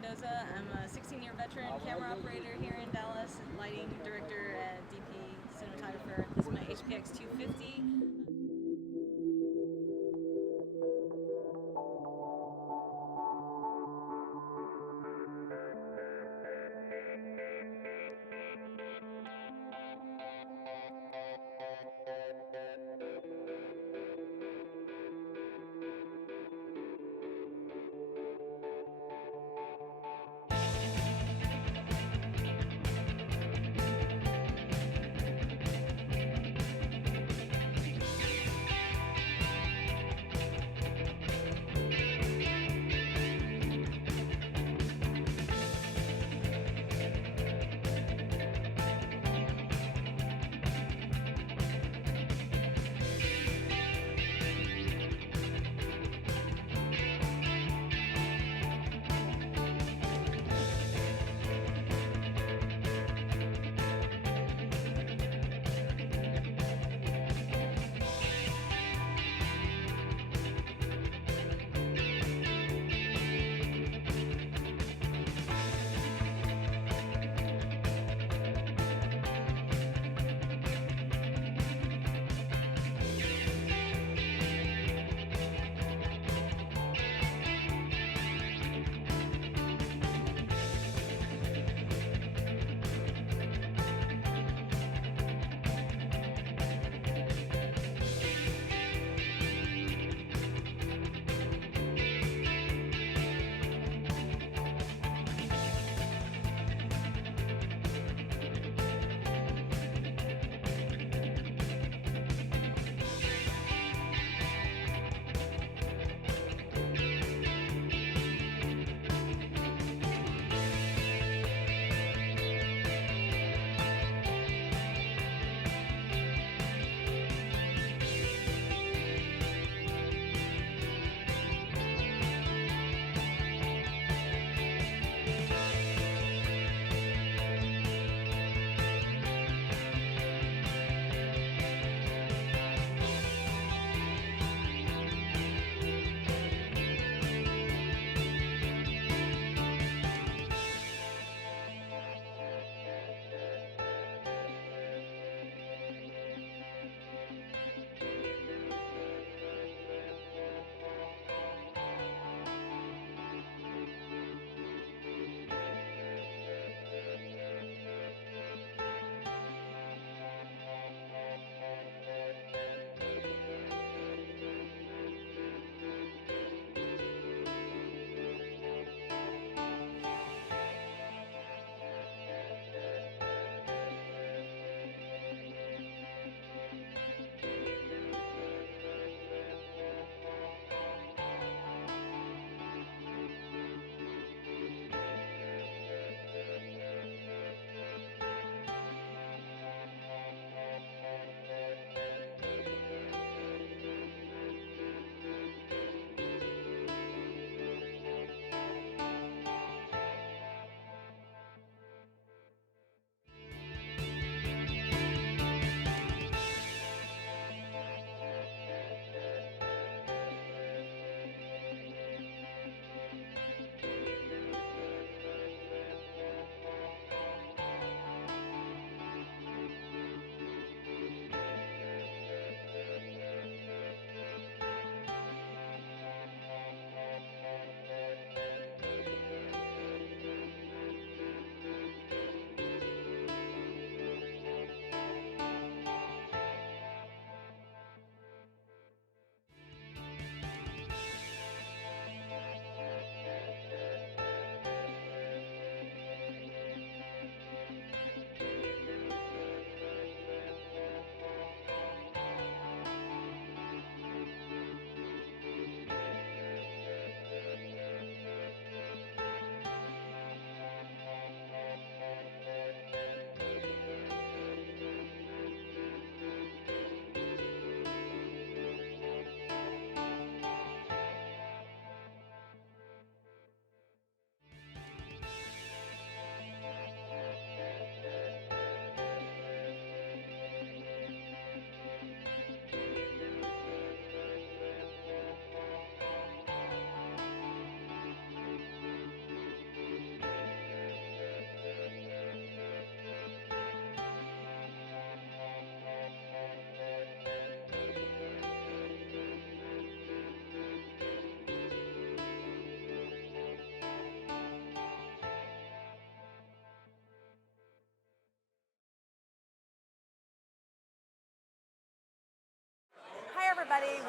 Mendoza. I'm a 16-year veteran camera operator here in Dallas, lighting director, DP cinematographer. This is my HPX 250.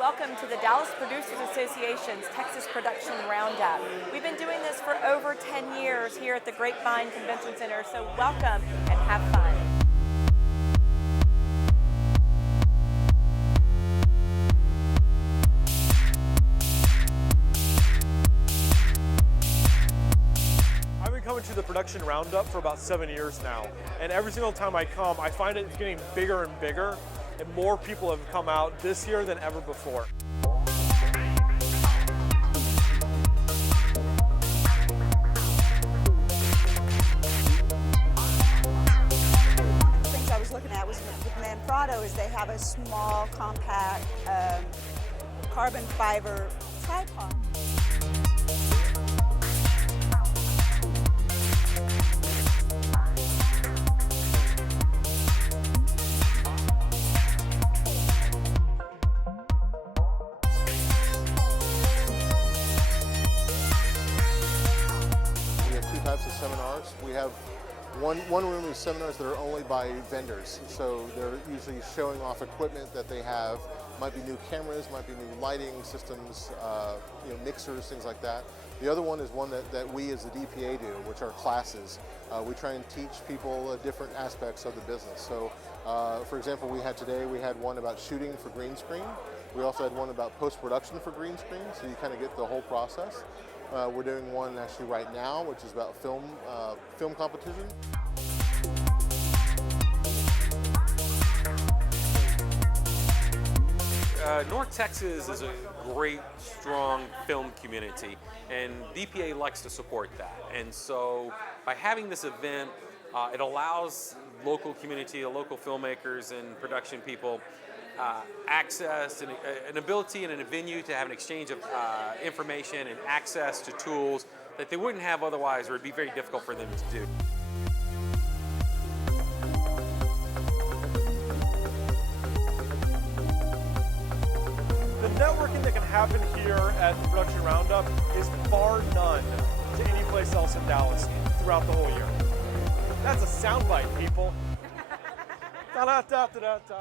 welcome to the Dallas Producers Association's Texas Production Roundup. We've been doing this for over 10 years here at the Grapevine Convention Center, so welcome and have fun. I've been coming to the Production Roundup for about 7 years now, and every single time I come, I find it's getting bigger and bigger, and more people have come out this year than ever before. Things I was looking at was with Manfrotto is they have a small, compact, carbon fiber tripod. Types of seminars. We have one room is seminars that are only by vendors, so they're usually showing off equipment that they have. Might be new cameras, might be new lighting systems, mixers, things like that. The other one is one that we as the DPA do, which are classes. We try and teach people different aspects of the business. So, for example, we had one about shooting for green screen. We also had one about post-production for green screen, so you kind of get the whole process. We're doing one actually right now, which is about film competition. North Texas is a great, strong film community, and DPA likes to support that. And so by having this event, it allows local community, local filmmakers and production people access and an ability and a venue to have an exchange of information and access to tools that they wouldn't have otherwise, or it'd be very difficult for them to do. The networking that can happen here at the Production Roundup is bar none to any place else in Dallas throughout the whole year. That's a soundbite, people. Da da da da da da.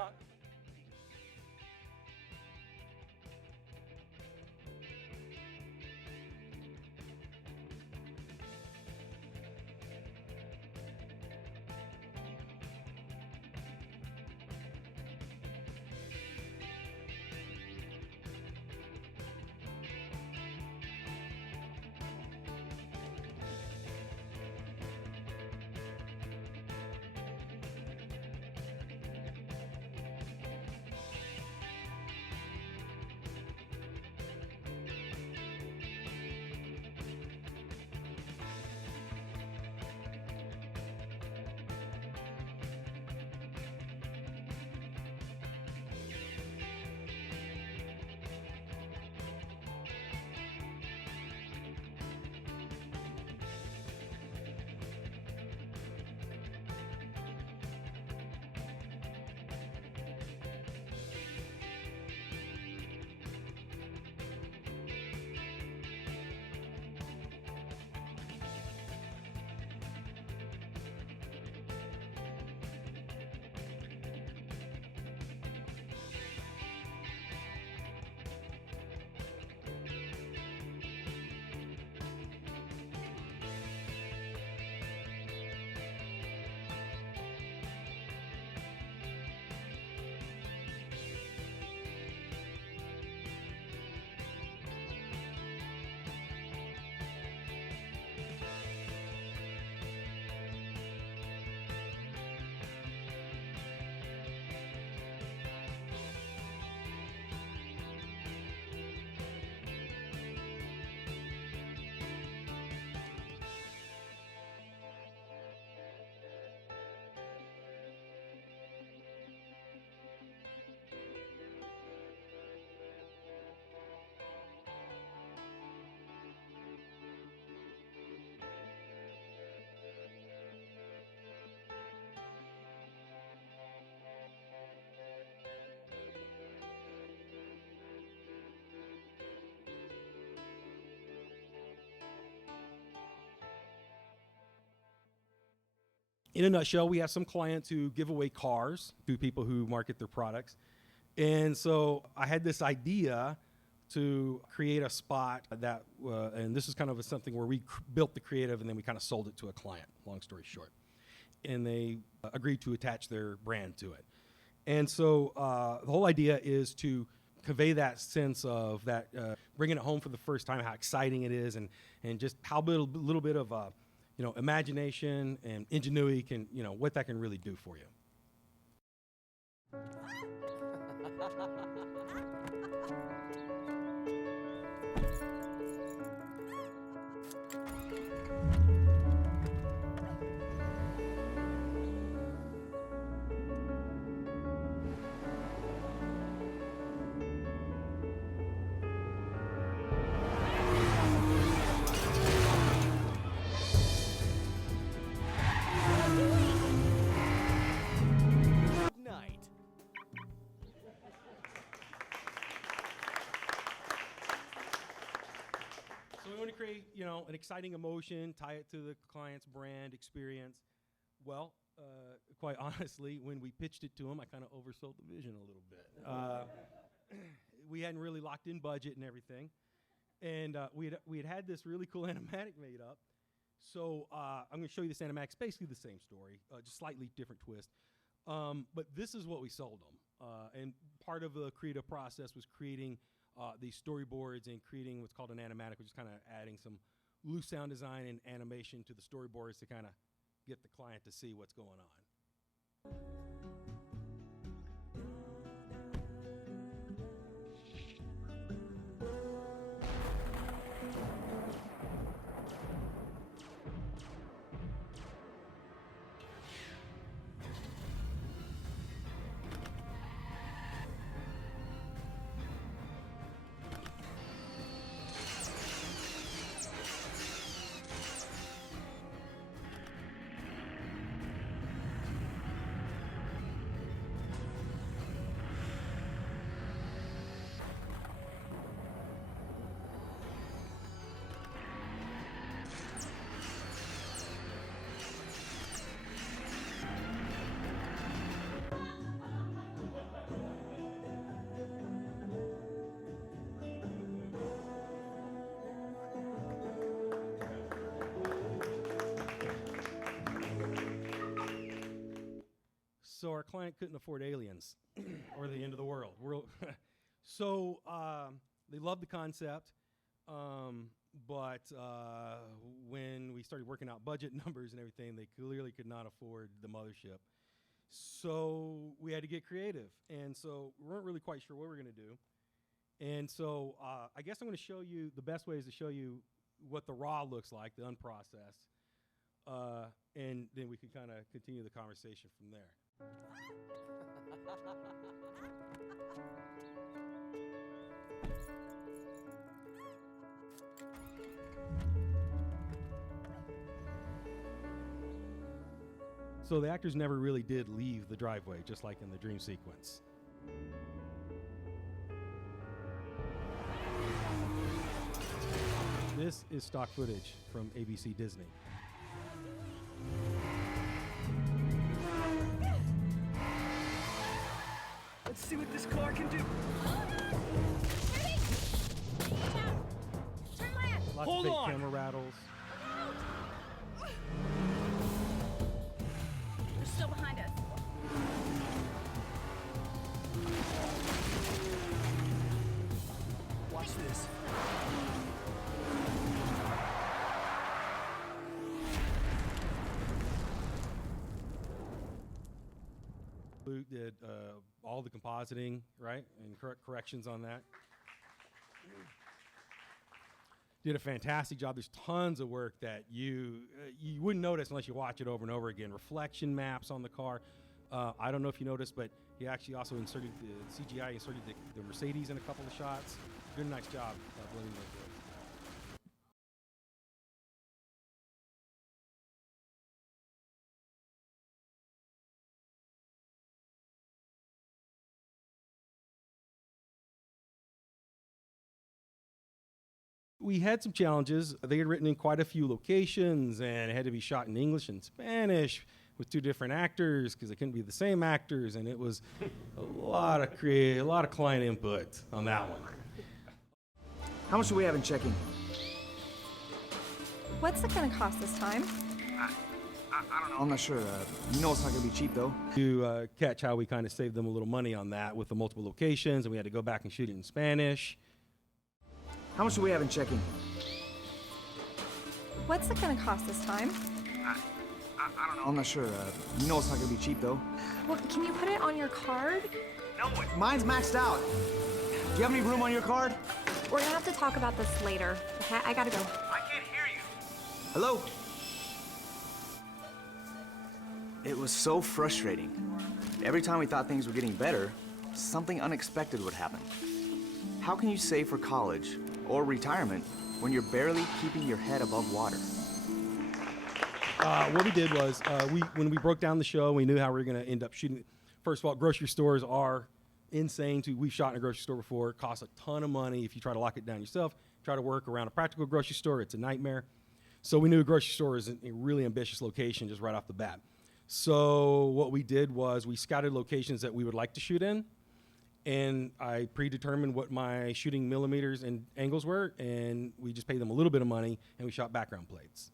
In a nutshell, we have some clients who give away cars to people who market their products. And so I had this idea to create a spot that, and this is kind of something where we built the creative and then we kind of sold it to a client, long story short. And they agreed to attach their brand to it. And so the whole idea is to convey that sense of that, bringing it home for the first time, how exciting it is, and just how little bit of imagination and ingenuity can, what that can really do for you. So we want to create, an exciting emotion, tie it to the client's brand experience. Well, quite honestly, when we pitched it to them, I kind of oversold the vision a little bit. We hadn't really locked in budget and everything, and we had this really cool animatic made up. So I'm going to show you this animatic. It's basically the same story, just slightly different twist. But this is what we sold them, and part of the creative process was creating these storyboards and creating what's called an animatic, which is kind of adding some loose sound design and animation to the storyboards to kind of get the client to see what's going on. So our client couldn't afford aliens or the end of the world. So they loved the concept, but when we started working out budget numbers and everything, they clearly could not afford the mothership. So we had to get creative, and so we weren't really quite sure what we were going to do. And so I guess I'm going to show you, the best way is to show you what the raw looks like, the unprocessed, and then we can kind of continue the conversation from there. So the actors never really did leave the driveway, just like in the dream sequence. This is stock footage from ABC Disney. Let's see what this car can do. Turn left. Lots Hold of fake on. camera rattles. They're still behind us. Watch this. Luke did all the compositing, right, and corrections on that. Did a fantastic job. There's tons of work that you wouldn't notice unless you watch it over and over again. Reflection maps on the car. I don't know if you noticed, but he actually also inserted the CGI, inserted the Mercedes in a couple of shots. Did a nice job blending those works. We had some challenges. They had written in quite a few locations, and it had to be shot in English and Spanish. with 2 different actors because they couldn't be the same actors, and it was a lot of client input on that one. How much do we have in checking? What's it gonna cost this time? I don't know. I'm not sure. You know it's not gonna be cheap though. To catch how we kind of saved them a little money on that with the multiple locations, and we had to go back and shoot it in Spanish. How much do we have in checking? What's it gonna cost this time? I don't know. I'm not sure. You know it's not gonna be cheap though. Well, can you put it on your card? No, mine's maxed out. Do you have any room on your card? We're gonna have to talk about this later. Okay, I gotta go. I can't hear you. Hello? It was so frustrating. Every time we thought things were getting better, something unexpected would happen. How can you save for college or retirement when you're barely keeping your head above water? What we did was, when we broke down the show, we knew how we were going to end up shooting. First of all, grocery stores are insane. We've shot in a grocery store before. It costs a ton of money if you try to lock it down yourself. Try to work around a practical grocery store, it's a nightmare. So we knew a grocery store is a really ambitious location just right off the bat. So what we did was we scouted locations that we would like to shoot in, and I predetermined what my shooting millimeters and angles were, and we just paid them a little bit of money, and we shot background plates.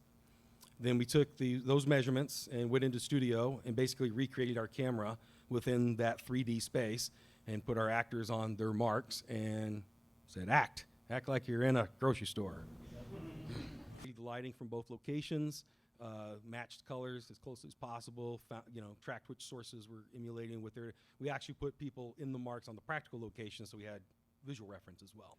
Then we took those measurements and went into studio and basically recreated our camera within that 3D space and put our actors on their marks and said, act like you're in a grocery store. The lighting from both locations, matched colors as closely as possible, tracked which sources we're emulating with their. We actually put people in the marks on the practical location, so we had visual reference as well.